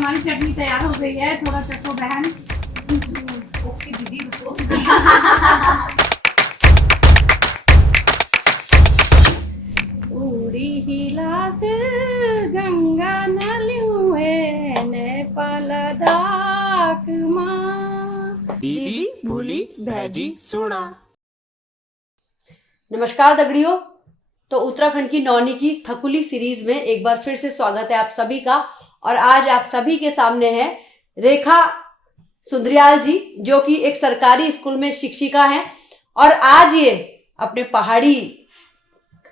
हमारी चटनी तैयार हो गई है, थोड़ा चखो बहन। ओके दीदी रुको। उड़ी हिलास गंगा नलियुए ने फलदाक माँ। दीदी भूली भैजी सोना। नमस्कार दगड़ियों, तो उत्तराखंड की नौनी की थकुली सीरीज में एक बार फिर से स्वागत है आप सभी का। और आज आप सभी के सामने है रेखा सुंदरियाल जी, जो कि एक सरकारी स्कूल में शिक्षिका हैं और आज ये अपने पहाड़ी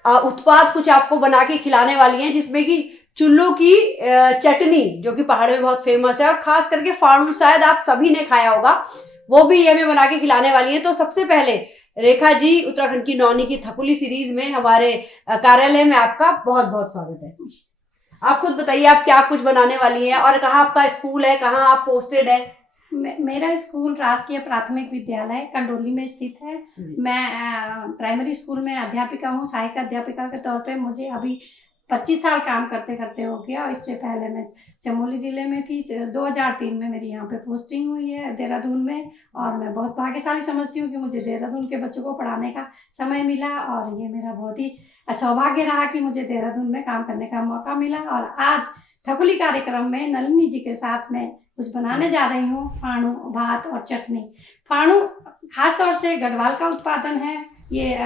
उत्पाद कुछ आपको बना के खिलाने वाली हैं, जिसमें कि चुल्लू की चटनी, जो कि पहाड़ में बहुत फेमस है, और खास करके फाड़ू शायद आप सभी ने खाया होगा, वो भी ये हमें बना के खिलाने वाली है। तो सबसे पहले रेखा जी, उत्तराखंड की नौनी की थकुली सीरीज में हमारे कार्यालय में आपका बहुत बहुत स्वागत है। आप खुद बताइए, आप क्या कुछ बनाने वाली हैं और कहाँ आपका स्कूल है, कहाँ आप पोस्टेड है? मेरा स्कूल राजकीय प्राथमिक विद्यालय कंडोली में स्थित है। मैं प्राइमरी स्कूल में अध्यापिका हूँ, सहायक अध्यापिका के तौर पे। मुझे अभी 25 साल काम करते करते हो गया। और इससे पहले मैं चमोली ज़िले में थी। 2003 में मेरी यहाँ पे पोस्टिंग हुई है देहरादून में। और मैं बहुत भाग्यशाली समझती हूँ कि मुझे देहरादून के बच्चों को पढ़ाने का समय मिला, और ये मेरा बहुत ही सौभाग्य रहा कि मुझे देहरादून में काम करने का मौका मिला। और आज थकुली कार्यक्रम में नलिनी जी के साथ में कुछ बनाने जा रही हूँ, फाणू, भात और चटनी। फाणू खासतौर से गढ़वाल का उत्पादन है। ये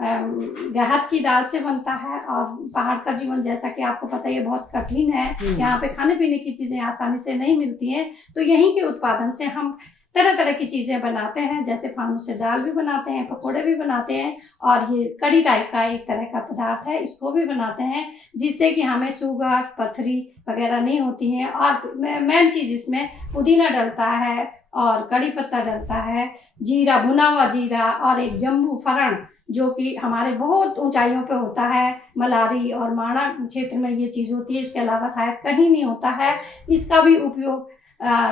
देहात की दाल से बनता है। और पहाड़ का जीवन, जैसा कि आपको पता है, ये बहुत कठिन है। यहाँ पे खाने पीने की चीज़ें आसानी से नहीं मिलती हैं, तो यहीं के उत्पादन से हम तरह तरह की चीज़ें बनाते हैं। जैसे फानू से दाल भी बनाते हैं, पकोड़े भी बनाते हैं, और ये कड़ी टाइप का एक तरह का पदार्थ है, इसको भी बनाते हैं, जिससे कि हमें शुगर, पथरी वगैरह नहीं होती हैं। और मेन चीज़ इसमें पुदीना डलता है और कड़ी पत्ता डलता है, जीरा, भुना हुआ जीरा, और एक जम्बू फरण, जो कि हमारे बहुत ऊंचाइयों पे होता है। मलारी और माणा क्षेत्र में ये चीज़ होती है, इसके अलावा शायद कहीं नहीं होता है। इसका भी उपयोग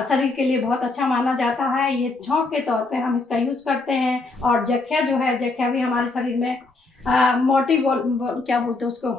शरीर के लिए बहुत अच्छा माना जाता है। ये छौंक के तौर पे हम इसका यूज करते हैं। और जख्या जो है, जख्या भी हमारे शरीर में क्या बोलते हैं उसको,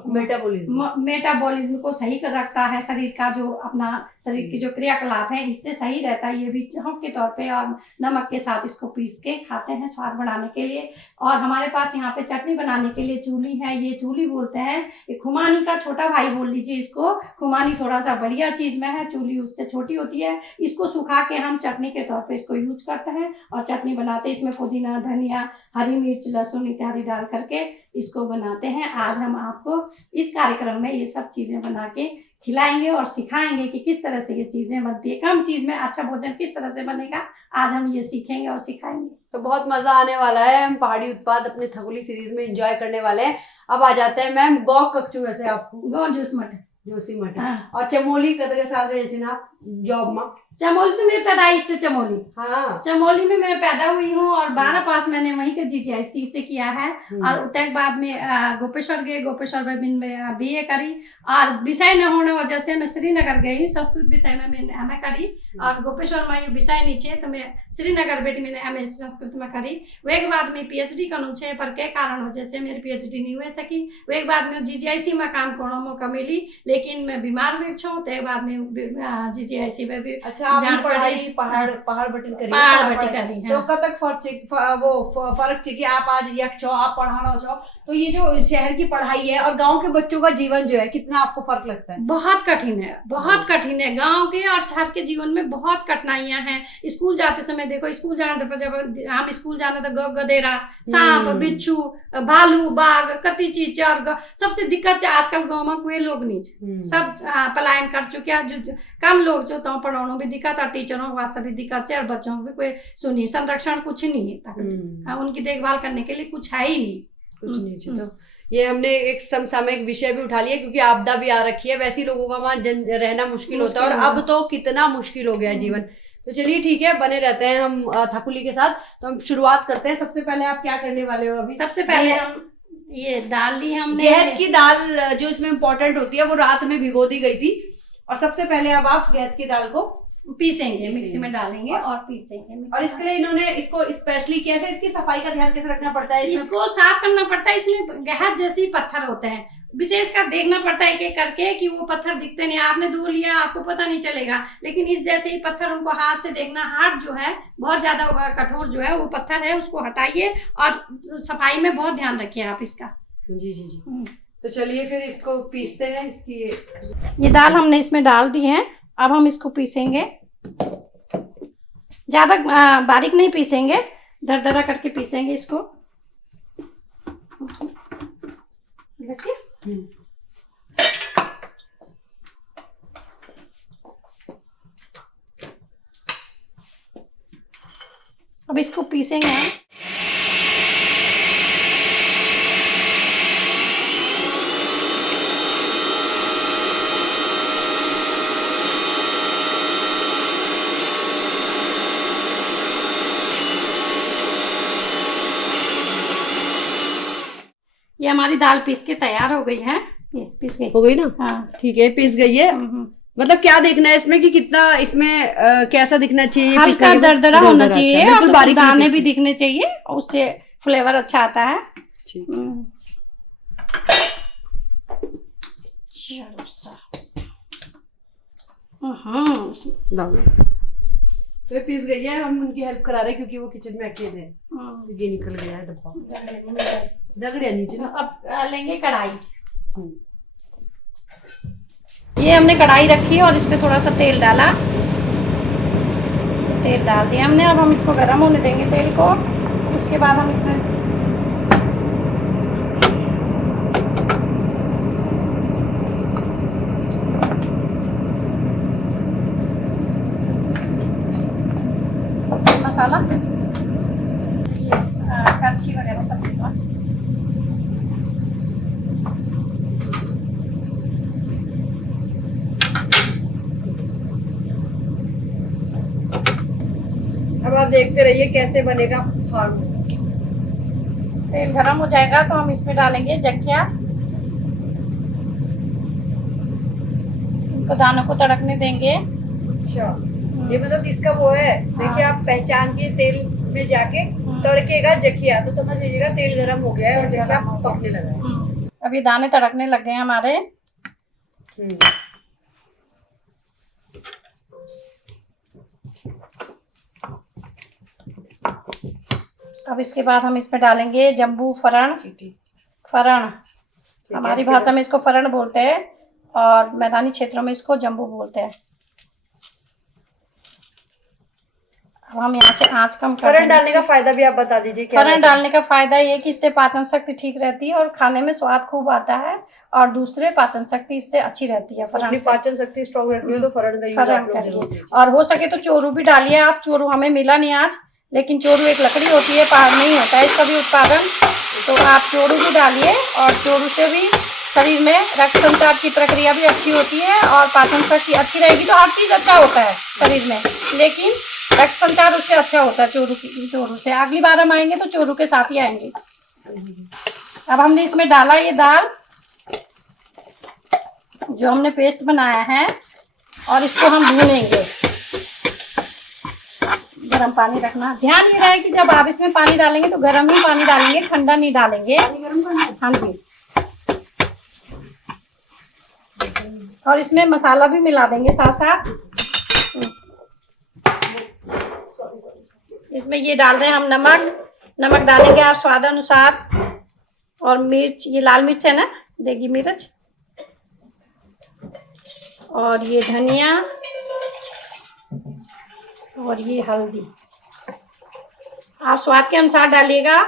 मेटाबॉलिज्म को सही कर रखता है। शरीर का जो अपना शरीर की जो क्रियाकलाप है, इससे सही रहता है। ये भी छौंक के तौर पे और नमक के साथ इसको पीस के खाते हैं स्वाद बढ़ाने के लिए। और हमारे पास यहाँ पे चटनी बनाने के लिए चूली है। ये चूली बोलते हैं, ये खुमानी का छोटा भाई बोल लीजिए इसको। खुमानी थोड़ा सा बढ़िया चीज में है, चूली उससे छोटी होती है। इसको सुखा के हम चटनी के तौर पे इसको यूज करते हैं और चटनी बनाते हैं। इसमें पुदीना, धनिया, हरी मिर्च, लहसुन इत्यादि डाल करके इसको बनाते हैं। आज हम आपको इस कार्यक्रम में ये सब चीज़ें बना के खिलाएंगे और सिखाएंगे कि किस तरह से ये चीज़ें बनती है। कम चीज़ में अच्छा भोजन किस तरह से बनेगा, आज हम ये सीखेंगे और सिखाएंगे। तो बहुत मजा आने वाला है। हम पहाड़ी उत्पाद अपने थकुली सीरीज में एंजॉय करने वाले हैं। अब आ जाते हैं मैम गौ कच्चू, वैसे आपको गौ जूस मट जोशी मठ। और चमोली कतरे साल रहे थे ना जॉब में? चमोली तो मेरी पैदाइश से चमोली। हाँ, चमोली में मैं पैदा हुई हूँ और 12 पास मैंने वहीं के GGIC से किया है। और उसके बाद में गोपेश्वर गए, गोपेश्वर में BA करी। और विषय न होने वजह से मैं श्रीनगर गई, संस्कृत विषय में मैंने MA करी। और गोपेश्वर में विषय नीचे, तो मैं श्रीनगर बेटी मैंने MA संस्कृत में करी। वे के बाद में PhD करना छे, पर के कारण वजह से मेरी PhD नहीं हो सकी। वे के बाद में GGIC में काम करने मौका मिली, लेकिन मैं बीमार हुई छो। ते बाद में GGIC में भी आपने पढ़ाई पहाड़ बटिन करी? पहाड़ बटी करी है। तो कतक फर्क ची कि आप आज यक छो, आप पढ़ाना छो। तो ये जो शहर की पढ़ाई है और गांव के बच्चों का जीवन जो है, कितना आपको फर्क लगता है? बहुत कठिन है, बहुत कठिन है। गांव के और शहर के जीवन में बहुत कठिनाइयां हैं। स्कूल जाते समय देखो, स्कूल जाने पर जब हम स्कूल जाना तो गधेरा, सांप, बिच्छू, भालू, बाघ, कति चीज। और सबसे दिक्कत है आजकल गाँव में कोई लोग नहीं, सब पलायन कर चुके हैं। जो कम लोग जो तो पढ़ाने भी दिक्कत और टीचरों के वास्ते भी दिक्कत है, और बच्चों को भी कोई सुनी संरक्षण कुछ नहीं है। उनकी देखभाल करने के लिए कुछ है ही नहीं, कुछ नहीं। तो ये हमने एक समसामयिक विषय भी उठा लिया, क्योंकि आपदा भी आ रखी है। वैसे लोगों का वहाँ रहना मुश्किल होता है, और अब तो कितना मुश्किल हो गया है जीवन। तो चलिए ठीक है, बने रहते हैं हम थकुली के साथ। तो हम शुरुआत करते हैं। सबसे पहले आप क्या करने वाले हो अभी? सबसे पहले हम ये दाल ली हमने। गेहत की दाल जो इसमें इम्पोर्टेंट होती है, वो रात में भिगो दी गई थी। और सबसे पहले अब आप गेहत की दाल को पीसेंगे, मिक्सी में डालेंगे और पीसेंगे। और इसके लिए इन्होंने इसको स्पेशली कैसे, इसकी सफाई का ध्यान कैसे रखना पड़ता है? इसको साफ करना पड़ता है, इसमें गहर जैसे पत्थर होते हैं, विशेषकर देखना पड़ता है एक करके कि वो पत्थर दिखते नहीं, आपने धो लिया आपको पता नहीं चलेगा, लेकिन इस जैसे ही पत्थर उनको हाथ से देखना। हाथ जो है बहुत ज्यादा कठोर जो है वो पत्थर है, उसको हटाइए और सफाई में बहुत ध्यान रखिए आप इसका। जी जी जी। तो चलिए फिर इसको पीसते हैं। इसकी ये दाल हमने इसमें डाल दी है, अब हम इसको पीसेंगे। ज्यादा बारीक नहीं पीसेंगे, दरदरा करके पीसेंगे इसको। देखिए अब इसको पीसेंगे हम। ये हमारी दाल पीस के तैयार हो गई है, ये पीस गई हो गई ना? हाँ ठीक है, पीस गई है। मतलब क्या देखना है इसमें कि कितना इसमें कैसा दिखना चाहिए? हल्का दरदरा होना चाहिए, अच्छा, और बिल्कुल बारीक दाने भी दिखने चाहिए, और उससे फ्लेवर अच्छा आता है। ठीक। तो ये पीस गई है, हम उनकी हेल्प करा रहे हैं क्योंकि वो किचन में अकेले हैं। ये निकल गया है डब्बा, दगड़िया नीचे ना। अब लेंगे कढ़ाई। ये हमने कढ़ाई रखी और इसमें थोड़ा सा तेल डाला, तेल डाल दिया हमने। अब हम इसको गर्म होने देंगे तेल को, उसके बाद हम इसमें मसाला, ये करछी वगैरह सब डाला। अब आप देखते रहिए कैसे बनेगा फाड़ू। तेल गरम हो जाएगा तो हम इसमें डालेंगे जख्या, इनको दानों को तड़कने देंगे। अच्छा, ये मतलब इसका वो है, देखिए आप पहचान के तेल में जाके तड़केगा जखिया, तो समझ लीजिएगा तेल गरम हो गया है और जखिया पकने लगा है। अभी दाने तड़कने लग गए हमारे। अब इसके बाद हम इसमें डालेंगे जम्बू फरण। फरण हमारी भाषा में इसको फरण बोलते हैं और मैदानी क्षेत्रों में इसको जम्बू बोलते हैं। अब हम यहाँ से आंच कम कर फरण डालने का फायदा भी आप बता दीजिए। फरण डालने का फायदा ये कि इससे पाचन शक्ति ठीक रहती है और खाने में स्वाद खूब आता है, और दूसरे पाचन शक्ति इससे अच्छी रहती है। फरण पाचन शक्ति स्ट्रॉन्ग रखनी हो तो फरण का यूज आप लोग जरूर कीजिए। और हो सके तो चोरू भी डालिए आप। चोरू हमें मिला नहीं आज, लेकिन चोरू एक लकड़ी होती है, पहाड़ नहीं होता है इसका भी उत्पादन, तो आप चोरू भी डालिए। और चोरू से भी शरीर में रक्त संचार की प्रक्रिया भी अच्छी होती है और पाचन शक्ति अच्छी रहेगी, तो हर चीज अच्छा होता है शरीर में, लेकिन रक्त संचार उससे अच्छा होता है चोरू से। अगली बार हम आएंगे तो चोरू के साथ ही आएंगे। अब हमने इसमें डाला ये दाल जो हमने पेस्ट बनाया है, और इसको हम भूनेंगे। गरम पानी रखना, ध्यान ये रहे कि जब आप इसमें पानी डालेंगे तो गरम ही पानी डालेंगे, ठंडा नहीं डालेंगे। हाँ जी। और इसमें मसाला भी मिला देंगे साथ साथ। इसमें ये डाल रहे हैं हम नमक डालेंगे आप स्वाद अनुसार, और मिर्च, ये लाल मिर्च है ना, देगी मिर्च, और ये धनिया, और ये हल्दी आप स्वाद के अनुसार डालिएगा।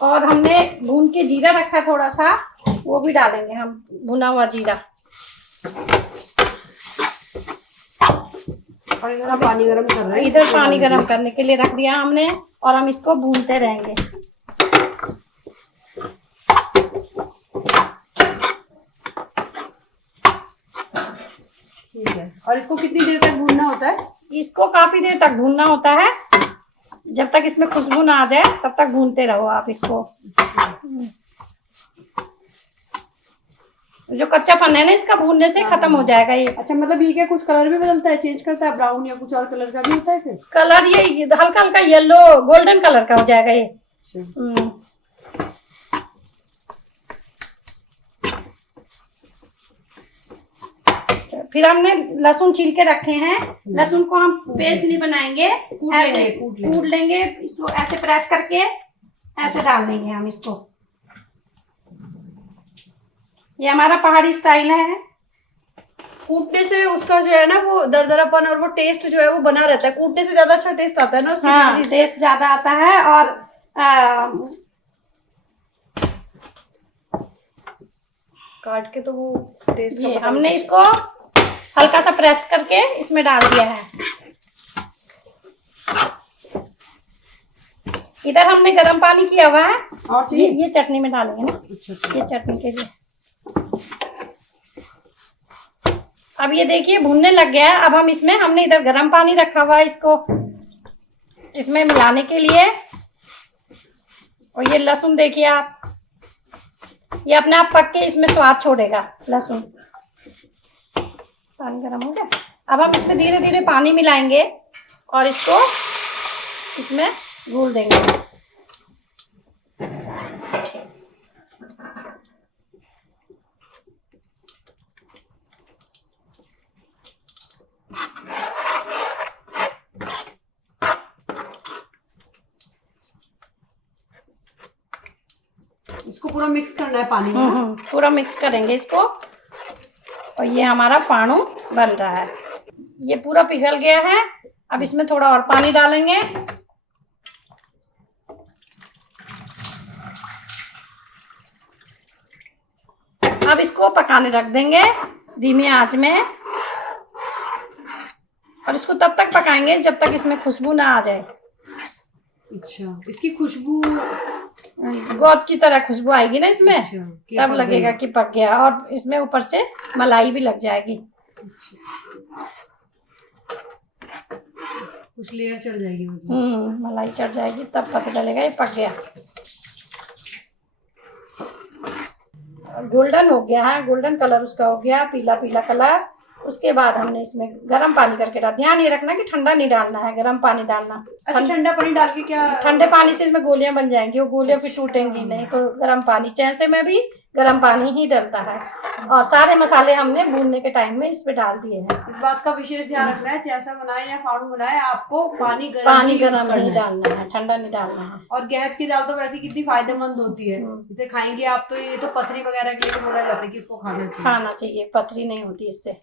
और हमने भून के जीरा रखा थोड़ा सा, वो भी डालेंगे हम, भुना हुआ जीरा। और इधर पानी गरम कर रहे हैं, इधर पानी गरम करने के लिए रख दिया हमने, और हम इसको भूनते रहेंगे। ठीक है। और इसको कितनी देर तक भूनना होता है? इसको काफी देर तक भूनना होता है, जब तक इसमें खुशबू ना आ जाए तब तक भूनते रहो आप इसको। जो कच्चापन है ना इसका भूनने से खत्म हो जाएगा ये। अच्छा, मतलब ये क्या कुछ कलर भी बदलता है, चेंज करता है, ब्राउन या कुछ और कलर का भी होता है फिर? कलर ये हल्का हल्का येलो गोल्डन कलर का हो जाएगा ये। फिर हमने लहसुन छील के रखे हैं। लहसुन को हम पेस्ट नहीं बनाएंगे, ऐसे कूट लेंगे। इसको ऐसे प्रेस करके ऐसे डाल देंगे हम इसको। ये हमारा पहाड़ी स्टाइल है। कूटने से उसका जो है ना वो दरदरापन और वो टेस्ट जो है वो बना रहता है। कूटने से ज्यादा अच्छा टेस्ट आता है ना उसमें। हाँ, टेस्ट ज्यादा आता है। और काट के तो वो टेस्ट ये हमने इसको हल्का सा प्रेस करके इसमें डाल दिया है। इधर हमने गर्म पानी किया हुआ है और ये चटनी में डालेंगे ना। ये चटनी के लिए। अब ये देखिए भुनने लग गया है। अब हम इसमें हमने इधर गर्म पानी रखा हुआ है इसको इसमें मिलाने के लिए। और ये लहसुन देखिए आप, ये अपने आप पक के इसमें स्वाद छोड़ेगा लहसुन। पानी गर्म हो गया। अब हम इसमें धीरे धीरे पानी मिलाएंगे और इसको इसमें घोल देंगे। इसको पूरा मिक्स करना है पानी में। पूरा मिक्स करेंगे इसको। और ये हमारा पानी बन रहा है। ये पूरा पिघल गया है। अब इसमें थोड़ा और पानी डालेंगे। अब इसको पकाने रख देंगे धीमी आंच में। और इसको तब तक पकाएंगे जब तक इसमें खुशबू ना आ जाए। अच्छा, इसकी खुशबू गोद की तरह खुशबू आएगी ना इसमें। अच्छा, तब लगेगा कि पक गया। और इसमें ऊपर से मलाई भी लग जाएगी। कुछ लेयर चढ़ जाएगी मतलब। मलाई चढ़ जाएगी तब पता चलेगा ये पक गया। गोल्डन हो गया है, गोल्डन कलर उसका हो गया, पीला पीला कलर। उसके बाद हमने इसमें गर्म पानी करके डाल। ध्यान ये रखना कि ठंडा नहीं डालना है, गर्म पानी डालना। अच्छा, ठंडा पानी डाल के क्या? ठंडे पानी से इसमें गोलियां बन जाएंगी, वो गोलियां फिर टूटेंगी नहीं। तो गर्म पानी, चैसे में भी गर्म पानी ही डलता है। और सारे मसाले हमने भूनने के टाइम में इस पे डाल दिए हैं। इस बात का विशेष ध्यान रखना है, जैसा बनाए या फाड़ू बनाए आपको पानी गर्म नहीं डालना है, ठंडा नहीं डालना है। और गहत की दाल तो वैसे कितनी फायदेमंद होती है, इसे खाएंगे आप तो ये तो पथरी वगैरह के लिए बोला जाता है कि इसको खाना चाहिए। पथरी नहीं होती इससे।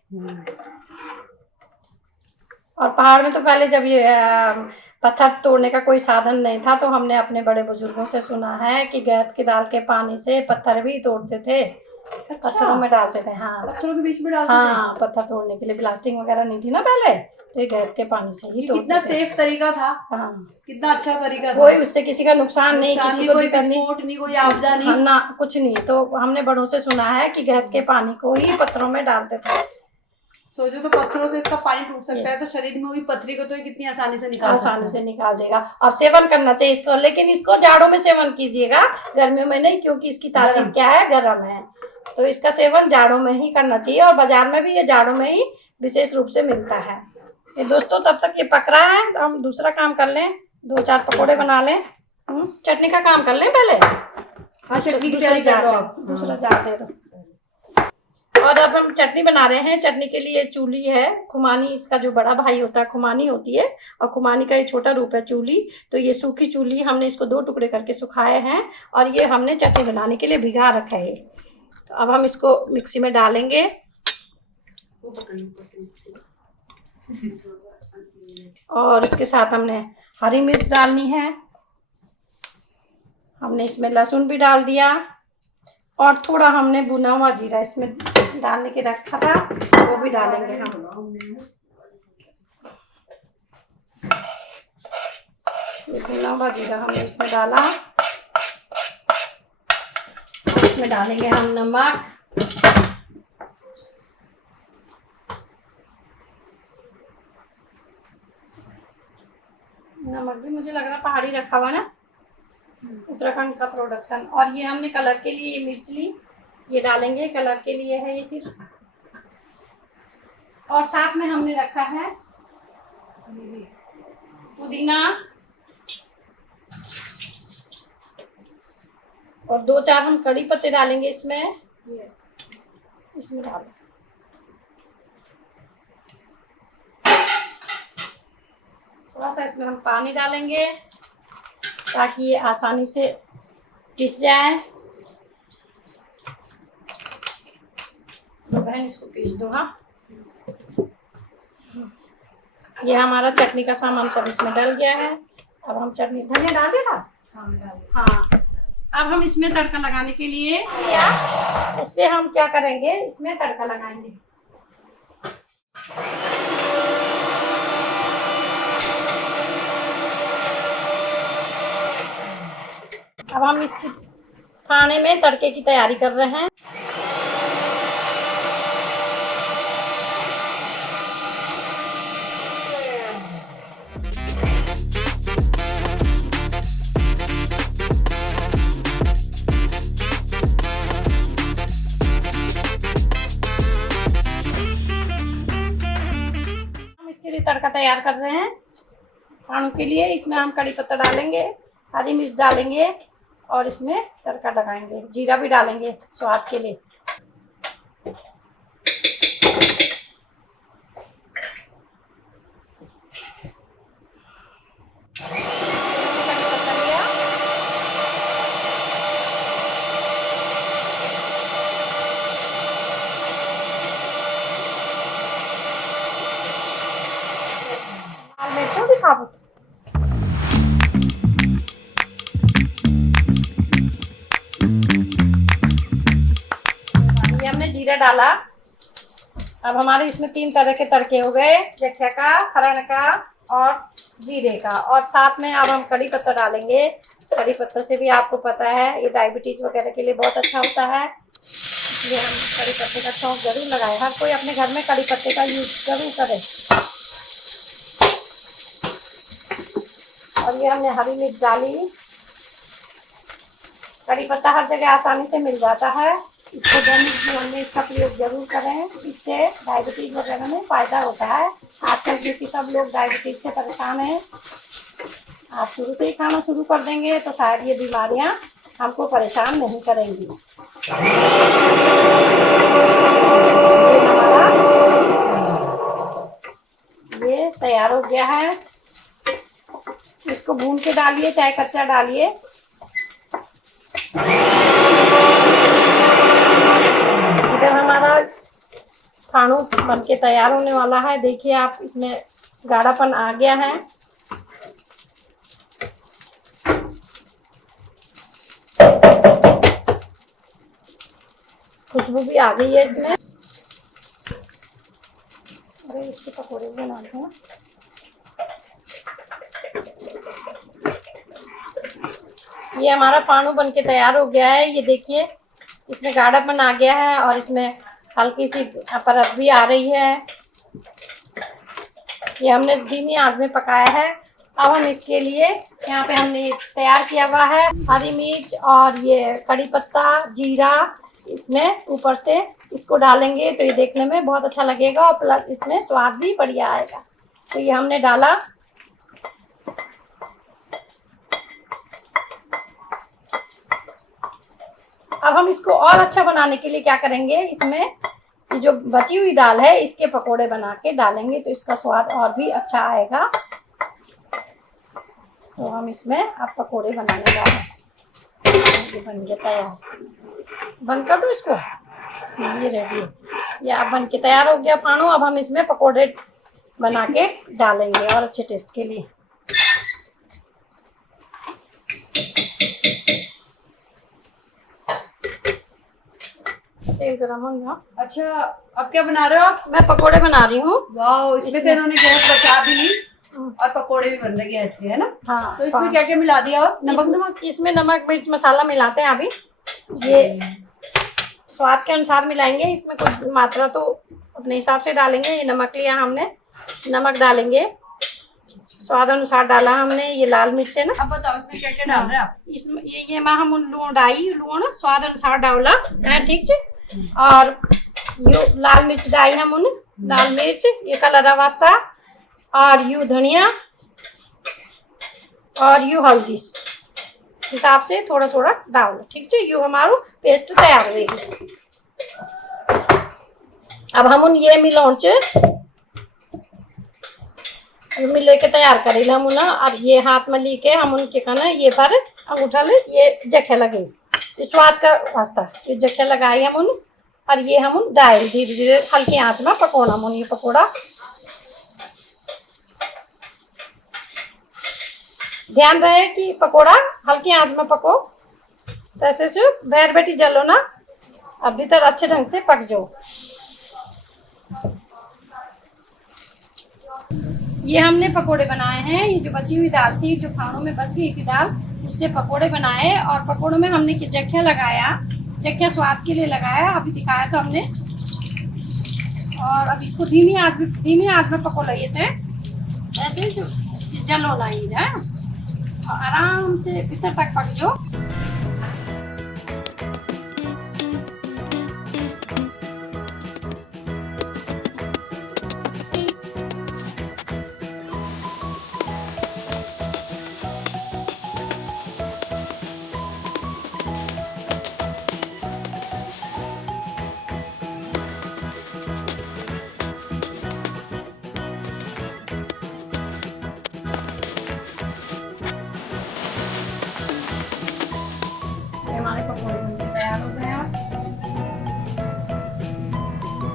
और पहाड़ में तो पहले जब ये पत्थर तोड़ने का कोई साधन नहीं था तो हमने अपने बड़े बुजुर्गों से सुना है कि गहत की दाल के पानी से पत्थर भी तोड़ते थे। अच्छा, पत्थरों में डालते थे। हाँ, पत्थरों के बीच में डालते हाँ, पत्थर तोड़ने के लिए। ब्लास्टिंग वगैरह नहीं थी ना पहले, तो ये गहत के पानी से ही तोड़ते कितना थे। सेफ तरीका था। हाँ, कितना अच्छा तरीका था। कोई उससे किसी का नुकसान नहीं, किसी को कोई दिक्कत विस्फोट नहीं, कोई आपदा नहीं, ना कुछ नहीं। तो हमने बड़ों से सुना है कि गहत के पानी को ही पत्थरों में डालते थे। सोचो तो पत्थरों से इसका पानी टूट सकता है, तो शरीर में हुई पथरी को तो ये कितनी आसानी से निकाल देगा। और सेवन करना चाहिए इसको, लेकिन इसको जाड़ों में सेवन कीजिएगा, गर्मियों में नहीं, क्योंकि इसकी तासीर क्या है, गर्म है। तो इसका सेवन जाड़ों में ही करना चाहिए। और बाजार में भी ये जाड़ों में ही विशेष रूप से मिलता है। ये दोस्तों तब तक ये पक रहा है तो हम दूसरा काम कर लें, 2-4 पकौड़े बना लें। चटनी का काम कर लें पहले। हाँ, चटनी की तैयारी कर लो आप। दूसरा जार दे दो। और अब हम चटनी बना रहे हैं। चटनी के लिए चूली है, खुमानी इसका जो बड़ा भाई होता है खुमानी होती है, और खुमानी का ये छोटा रूप है चूली। तो ये सूखी चूली हमने इसको 2 टुकड़े करके सुखाए हैं और ये हमने चटनी बनाने के लिए भिगा रखा है। तो अब हम इसको मिक्सी में डालेंगे। और इसके साथ हमने हरी मिर्च डालनी है। हमने इसमें लहसुन भी डाल दिया और थोड़ा हमने भुना हुआ जीरा इसमें डालने के रखा था, वो भी डालेंगे हम। ये भुना हुआ जीरा हमने इसमें डाला। इसमें डालेंगे हम नमक, नमक भी मुझे लग रहा पहाड़ी रखा हुआ ना, उत्तराखंड का प्रोडक्शन। और ये हमने कलर के लिए ये मिर्च ली, ये डालेंगे, कलर के लिए है ये सिर्फ। और साथ में हमने रखा है पुदीना और 2-4 हम कड़ी पत्ते डालेंगे इसमें। इसमें डालें, थोड़ा सा इसमें हम पानी डालेंगे ताकि ये आसानी से पिस जाए। तो बहन इसको पीस दो। हाँ, ये हमारा चटनी का सामान सब इसमें डल गया है। अब हम चटनी, धनिया डाल देना। हाँ, अब हम इसमें तड़का लगाने के लिए उससे हम क्या करेंगे, इसमें तड़का लगाएंगे। अब हम इसकी खाने में तड़के की तैयारी कर रहे हैं। हम इसके लिए तड़का तैयार कर रहे हैं खानों के लिए। इसमें हम कड़ी पत्ता डालेंगे, हरी मिर्च डालेंगे और इसमें तड़का लगाएंगे। जीरा भी डालेंगे स्वाद के लिए। लाल मिर्चों भी साबुत। ये हमने जीरा डाला। अब हमारे इसमें 3 तरह के तड़के हो गए, जख्या का, फरन का और जीरे का। और साथ में अब हम कड़ी पत्ता डालेंगे। कड़ी पत्ता से भी आपको पता है ये डायबिटीज वगैरह के लिए बहुत अच्छा होता है। ये हम कड़ी पत्ते का शौक जरूर लगाए। हर कोई अपने घर में कड़ी पत्ते का यूज जरूर करे। और ये हमने हरी मिर्च डाली। कड़ी पत्ता हर जगह आसानी से मिल जाता है। इसको दैनिक जीवन में इसका प्रयोग जरूर करें। इससे डायबिटीज वगैरह में फ़ायदा होता है। आजकल क्योंकि सब लोग डायबिटीज से परेशान हैं, आप शुरू से ही खाना शुरू कर देंगे तो शायद ये बीमारियां हमको परेशान नहीं करेंगी। ये तैयार हो गया है। इसको भून के डालिए, चाहे कच्चा डालिए। इधर हमारा खानू बन के तैयार होने वाला है। देखिए आप, इसमें गाढ़ापन आ गया है। खुशबू भी आ गई है इसमें। अरे इसके पकौड़े बनाते हैं। ये हमारा पानू बन के तैयार हो गया है। ये देखिए, इसमें गाढ़ापन आ गया है और इसमें हल्की सी परत भी आ रही है। ये हमने धीमी आंच में पकाया है। अब हम इसके लिए यहाँ पे हमने तैयार किया हुआ है हरी मिर्च और ये कड़ी पत्ता, जीरा, इसमें ऊपर से इसको डालेंगे तो ये देखने में बहुत अच्छा लगेगा और प्लस इसमें स्वाद भी बढ़िया आएगा। तो ये हमने डाला। अब हम इसको और अच्छा बनाने के लिए क्या करेंगे, इसमें ये जो बची हुई दाल है इसके पकोड़े बना के डालेंगे तो इसका स्वाद और भी अच्छा आएगा। तो हम इसमें अब पकोड़े बनाने जा रहे हैं। ये बन गया तैयार। बंद कर दो इसको। ये रेडी है। ये अब बन के तैयार हो गया पानू। अब हम इसमें पकोड़े बना के डालेंगे और अच्छे टेस्ट के लिए। तेल गरम हो गया। अच्छा, अब क्या बना रहे हो आप? मैं पकोड़े बना रही हूँ। वाह, इसमें से इन्होंने गैस बचा भी ली और पकोड़े भी बन रहे गैस पे, है ना? हाँ। तो इसमें क्या क्या मिला दिया और नमक, इसमें नमक मिर्च मसाला मिलाते हैं अभी। ये स्वाद के अनुसार मिलाएंगे। इसमें कुछ मात्रा तो अपने हिसाब से डालेंगे। ये नमक लिया हमने, नमक डालेंगे। स्वाद अनुसार डाला हमने ये लाल मिर्च है ना। अब बताओ इसमें क्या क्या डाल रहे हैं आप? इसमें ये में हम लूण डाई, लूण स्वाद अनुसार डावला है, ठीक छे। और यो लाल मिर्च डाई हम उन लाल मिर्च ये कलर वास्ता, और यू धनिया और यू हल्दी हिसाब से थोड़ा थोड़ा डाल, ठीक है। यू हमारो पेस्ट तैयार होगी। अब हम उन ये मिलाउन च मिले के तैयार करेला हम ना। और ये हाथ में ली के हम उनके कहना ये पर अंगूठा ले ये जखे लगे ये स्वाद का वास्ता, ये जखे लगाए हम उन। और ये हम उन डाल धीरे धीरे हल्की आंच में पकोड़ा हम ये पकोड़ा। ध्यान रहे कि पकोड़ा हल्की आंच में पको, तो ऐसे से बैर बेटी जलो ना, अब भीतर अच्छे ढंग से पक जाओ। ये हमने पकोड़े बनाए हैं, ये जो बची हुई दाल थी, जो खानों में बच गई थी दाल, उससे पकोड़े बनाए। और पकोड़ों में हमने जख्या लगाया, जख्या स्वाद के लिए लगाया, अभी दिखाया था हमने। और अब इसको धीमी आंच में पको लिए थे, ऐसे जो जलो लाई है, और आराम से भीतर तक पक जाओ। हमारे पकौड़े बनके तैयार हो गए हैं।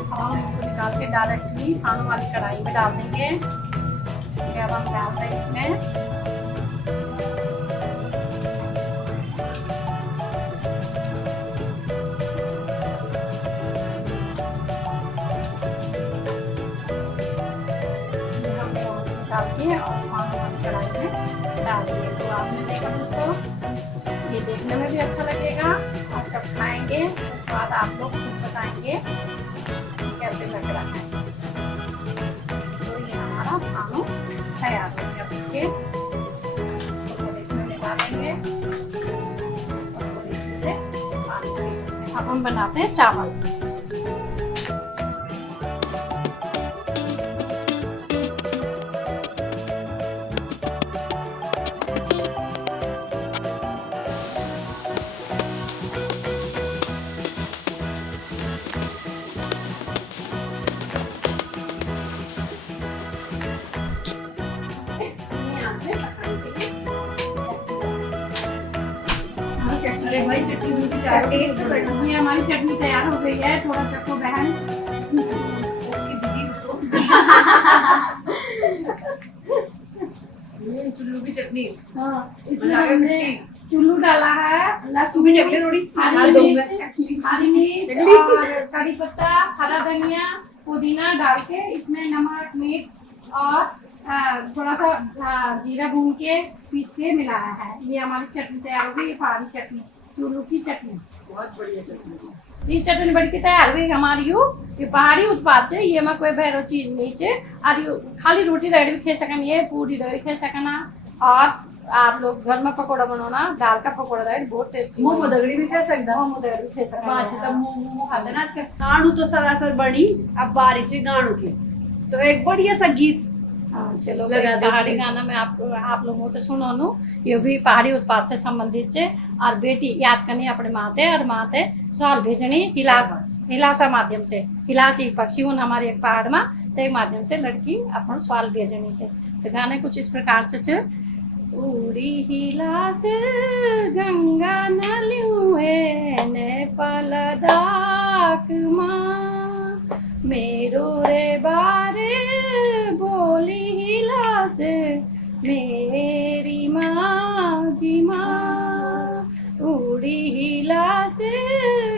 अब हम इनको निकाल के डायरेक्टली खानों वाली कढ़ाई में डाल देंगे। ये अब हम डाल रहे हैं इसमें। ये हमने वहाँ से निकाल के और खानों वाली कढ़ाई में डाल दिए। तो आपने देखा दोस्तों, ये देखने में भी अच्छा लगेगा और जब खाएंगे तो स्वाद आप लोग खुद बताएंगे कैसे लग रहा है। तो ये हमारा खाना तैयार हो गया। देखिए तो इसमें मिला देंगे और इसमें से पानी पी। अब हम बनाते हैं चावल। अरे भाई चटनी दूध की तैयार हो गई। ये हमारी चटनी तैयार हो गई है, थोड़ा चखो बहन। उसकी दीदी ये चुल्लू की चटनी। हाँ, इसमें हमने चुल्लू डाला है, लहसुन भी चखले थोड़ी हरी मिर्च और कड़ी पत्ता, हरा धनिया, पुदीना डाल के इसमें नमक मिर्च और थोड़ा सा जीरा भून के पीस के मिलाया है। ये हमारी चटनी तैयार हो गई। ये पहाड़ी चटनी, चुल्लू की चटनी, बहुत बढ़िया चटनी। ये चटनी बड़ी की तैयार हुई हमारी। ये पहाड़ी उत्पाद है, ये में कोई भैरो चीज नहीं है। और ये खाली रोटी दही भी खे सकन, ये पूरी दही खे सकना। और आप लोग घर में पकौड़ा बनाना, दाल का पकौड़ा दही बहुत टेस्टी। मुंह मुदगड़ी भी खा सकदा, मुंह मुदगड़ी भी खे सकना। बाछे सब मुंह खाते ना आजकल। गाणु तो सरासर बड़ी, अब बारी चे गाणु की। तो एक बढ़िया सा गीत चलो लगा दो पहाड़ी please। गाना में आप लोगों को सुनो नु, ये भी पहाड़ी उत्पाद से संबंधित है। और बेटी याद करनी अपने माते और माते सवाल भेजनी हिलासा माध्यम से। हिलासी पक्षी हूँ हमारे एक पहाड़ में, तो एक माध्यम से लड़की अपन सवाल भेजनी है। तो गाने कुछ इस प्रकार से उड़ी हिलास गंगा नलियुए ने फलदाक माँ, मेरो रे बारे बोली हिलास मेरी माँ जी माँ। उड़ी हिलास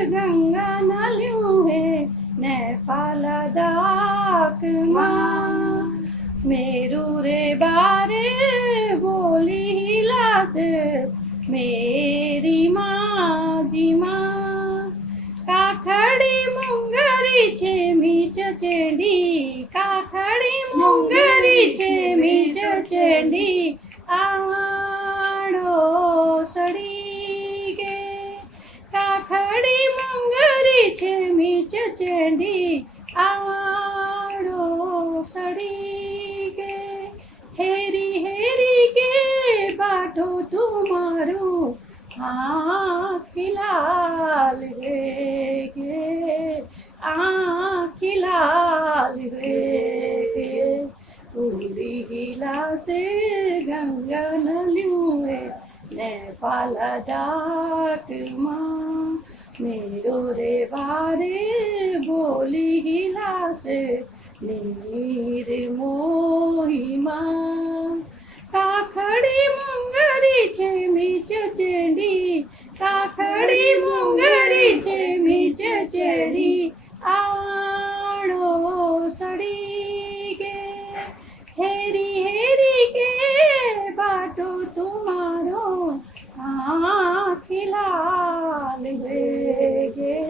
गंगा नलियुए ने फलदाक माँ, मेरू रे बारे बोली हिलास मेरी माँ जी माँ। काखड़ी मुंगरी छेमी चचेड़ी, काखड़ी मुंगरी छेमी चचेंडी आड़ो सड़ी गे काखड़ी मुंगरी छेमी चचेंडी आड़ो सड़ी गे हेरी हेरी के बाटो तुम्हारो आँख लाल गे आँख लाल गे पूरी हिला से गंगा नलुए ने पाला डाक माँ मेरो रे बारे बोली हिला से नीर मोही माँ काखड़ी मुंगरी छेमी चचेंडी काखड़ी मुंगरी छेमी चचेंडी आड़ो सड़ी गे हेरी हेरी के बाटो तुम्हारो आँख लाल गे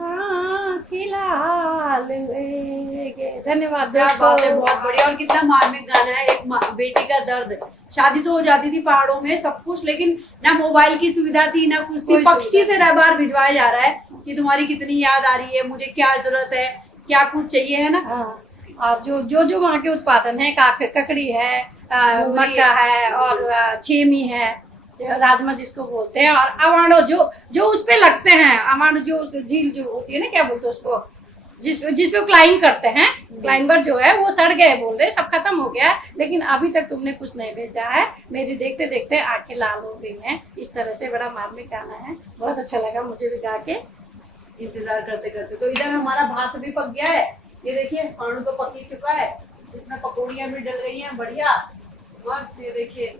आँख लाल गे। धन्यवाद क्या बात है, दोस्तों। बहुत बढ़िया। और कितना मार्मिक गाना है, एक बेटी का दर्द। शादी तो हो जाती थी पहाड़ों में सब कुछ, लेकिन ना मोबाइल की सुविधा थी ना कुछ थी। कोई पक्षी सुविधा से हर बार भिजवाया जा रहा है कि तुम्हारी कितनी याद आ रही है, मुझे क्या जरूरत है, क्या कुछ चाहिए, है ना। हाँ, और जो वहाँ के उत्पादन है ककड़ी है, मोगरी मक्का है और छेमी है, राजमा जिसको बोलते हैं, और अवाणो जो उस पे लगते हैं। अवाणो जो झील जो होती है ना, क्या बोलते हैं उसको, जिसपे क्लाइंब करते हैं, क्लाइंबर जो है वो सड़ गए बोल रहे, सब खत्म हो गया है, लेकिन अभी तक तुमने कुछ नहीं बेचा है। मेरी देखते देखते आंखें लाल हो गई हैं। इस तरह से बड़ा मार्मिक गाना है, बहुत अच्छा लगा मुझे भी गा के। इंतजार करते करते तो इधर हमारा भात भी पक गया है। ये देखिए फाणू तो पक ही चुका है, इसमें पकौड़ियाँ भी डल गई हैं, बढ़िया मस्त। ये देखिए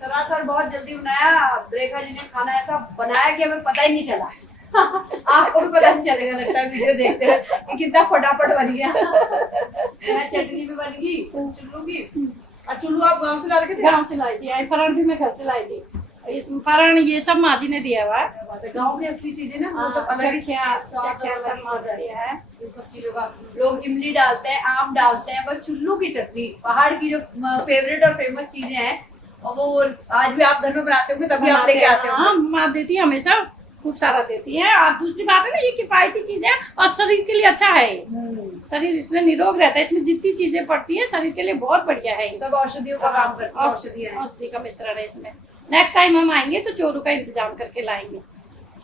सरासर बहुत जल्दी बनाया। रेखा जी ने खाना ऐसा बनाया कि हमें पता ही नहीं चला। आपको भी पता नहीं चलेगा लगता है वीडियो देखते हैं कि कितना फटाफट बन गया। चटनी भी बन गई चुल्लू की। और चुल्लू आप गांव से ला रखे थे? गाँव से लाई थी, फरण भी मैं घर से लाई थी। फरण ये सब माँ जी ने दिया हुआ है। गाँव की असली चीजें ना, हाँ, मतलब अलग ही चखिया स्वाद, चखिया अलग सब ही माँ मजा से दिया है। इन सब चीजों का। लोग इमली डालते हैं, आम डालते हैं, पर चुल्लू की चटनी पहाड़ की जो फेवरेट और फेमस चीजें हैं, और वो आज भी आप घर में बनाते होंगे तभी आप लेके आते हो। हाँ, माँ देती है हमेशा, खूब सारा देती है। और दूसरी बात है ना, ये किफायती चीज है और शरीर के लिए अच्छा है। शरीर इसमें निरोग रहता है। इसमें जितनी चीजें पड़ती है शरीर के लिए बहुत बढ़िया है। सब औषधियों का काम करती है, औषधियाँ हैं। औषधि का मिश्रण है इसमें। नेक्स्ट टाइम हम आएंगे तो चोरू का इंतजाम करके लाएंगे।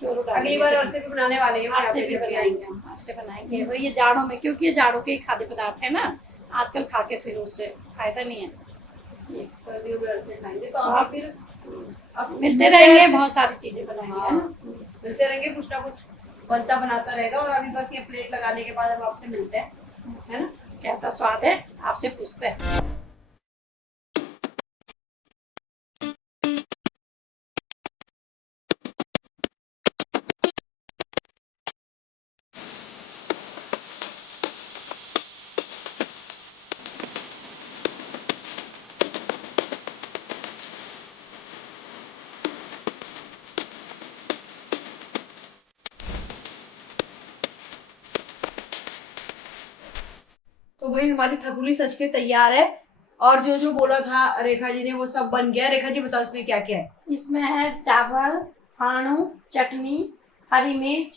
चोरू अगली बार अरसे भी बनाने वाले हैं, आपसे भी बनाएंगे, हम आपसे बनाएंगे। और ये जाड़ों में, क्योंकि ये जाड़ों के खाद्य पदार्थ है ना, आजकल खा के फिर उससे फायदा नहीं है। ये सर्दियों में अरसे खाएंगे तो आप फिर अब मिलते रहेंगे, बहुत सारी चीजें बनाएंगे, है ना। मिलते रहेंगे, कुछ ना कुछ बनता बनाता रहेगा। और अभी बस ये प्लेट लगाने के बाद हम आपसे मिलते हैं, है ना। कैसा स्वाद है आपसे पूछते हैं। तो भाई हमारी थकुली सच के तैयार है, और जो जो बोला था रेखा जी ने वो सब बन गया। रेखा जी बताओ इसमें क्या क्या है। इसमें है चावल, फाणू, चटनी, हरी मिर्च,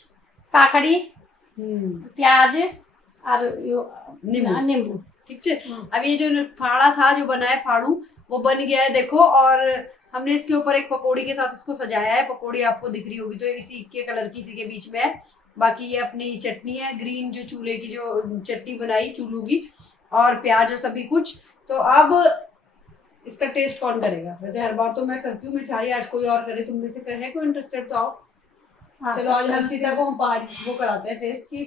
काकड़ी, प्याज और नींबू। ठीक है। अब ये जो फाड़ा था जो बना है फाड़ू, वो बन गया है देखो। और हमने इसके ऊपर एक पकौड़ी के साथ इसको सजाया है। पकौड़ी आपको दिख रही होगी तो इसी के कलर की, इसी के बीच में है। बाकी ये अपनी चटनी है ग्रीन, जो चूल्हे की जो चटनी बनाई चूल्हू की, और प्याज और सभी कुछ। तो अब इसका टेस्ट कौन करेगा? वैसे हर बार तो मैं करती हूँ, मैं चाह रही आज कोई और करे। तुम में से है कोई इंटरेस्टेड तो आओ। हाँ, चलो आज हर्षिता को हम पहाड़ी वो कराते हैं टेस्ट की,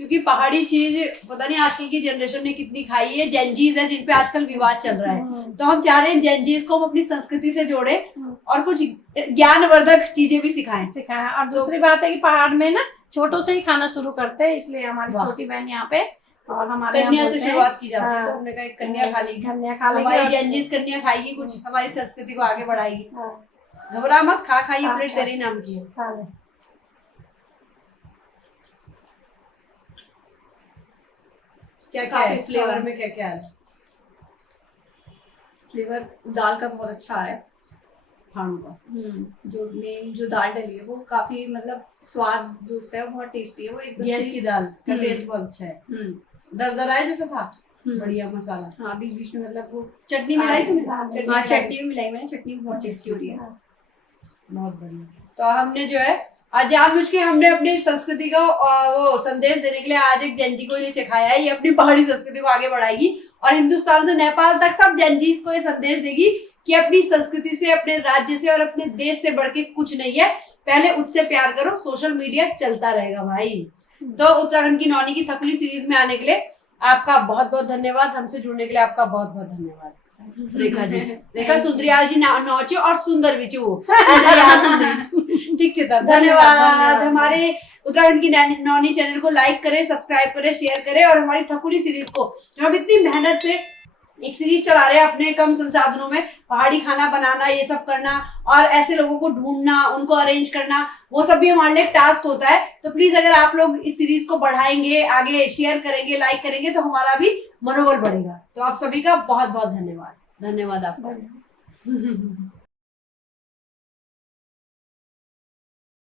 क्योंकि पहाड़ी चीज पता नहीं आजकल की जनरेशन ने कितनी खाई है। जेनजीज है जिन पे आजकल विवाद चल रहा है, तो हम चाह रहे हैं जेनजीज को हम अपनी संस्कृति से जोड़े और कुछ ज्ञानवर्धक चीजें भी सिखाएं। और दूसरी बात है कि पहाड़ में ना छोटों से ही खाना शुरू करते हैं, इसलिए हमारी छोटी बहन यहाँ पे और हमारे कन्या से शुरुआत की जाती है। हाँ, तो हमने कहा कन्या खा लेगी, कन्या खा लेगी, हमारी जेनजीज कन्या खाएगी, कुछ हमारी संस्कृति को आगे बढ़ाएगी। घबरा मत, खा ये प्लेट तेरे नाम की है। खा ले। क्या काफी है अच्छा फ्लेवर है। में, क्या क्या है? फ्लेवर दाल का बहुत अच्छा आ रहा है। फार्म का जो मेन जो दाल डली है वो काफी मतलब स्वाद जो उसका है वो बहुत टेस्टी है, वो एकदम गेंद से की दाल का हम्म। टेस्ट बहुत अच्छा है, दरदरा है जैसा था, हम्म। बढ़िया मसाला। हाँ बीच बीच में मतलब वो चटनी मिलाई तुमने? हाँ मिलाई? चटनी भी मिलाई मैंने, चटनी भी बहुत टेस्टी हो रही है। बहुत बढ़िया। तो हमने जो है आज जानबूझ के हमने अपनी संस्कृति को वो संदेश देने के लिए आज एक जैनजी को ये सिखाया है, ये अपनी पहाड़ी संस्कृति को आगे बढ़ाएगी और हिंदुस्तान से नेपाल तक सब जैनजीज को ये संदेश देगी कि अपनी संस्कृति से, अपने राज्य से और अपने देश से बढ़ के कुछ नहीं है, पहले उससे प्यार करो, सोशल मीडिया चलता रहेगा भाई। तो उत्तराखंड की नौनी की थकुली सीरीज में आने के लिए आपका बहुत बहुत धन्यवाद, हमसे जुड़ने के लिए आपका बहुत बहुत धन्यवाद रेखा जी। रेखा सुंदरियाल जी नौचे और सुंदर भी वो सुंदरियाल सुंदरी, ठीक है, धन्यवाद। हमारे उत्तराखंड की नौनी चैनल को लाइक करें, सब्सक्राइब करें, शेयर करें और हमारी थकुली सीरीज को जो हम इतनी मेहनत से एक सीरीज चला रहे हैं अपने कम संसाधनों में, पहाड़ी खाना बनाना, ये सब करना और ऐसे लोगों को ढूंढना, उनको अरेंज करना, वो सब भी हमारे लिए टास्क होता है। तो प्लीज अगर आप लोग इस सीरीज को बढ़ाएंगे, आगे शेयर करेंगे, लाइक करेंगे तो हमारा भी मनोबल बढ़ेगा। तो आप सभी का बहुत बहुत धन्यवाद। धन्यवाद आपका।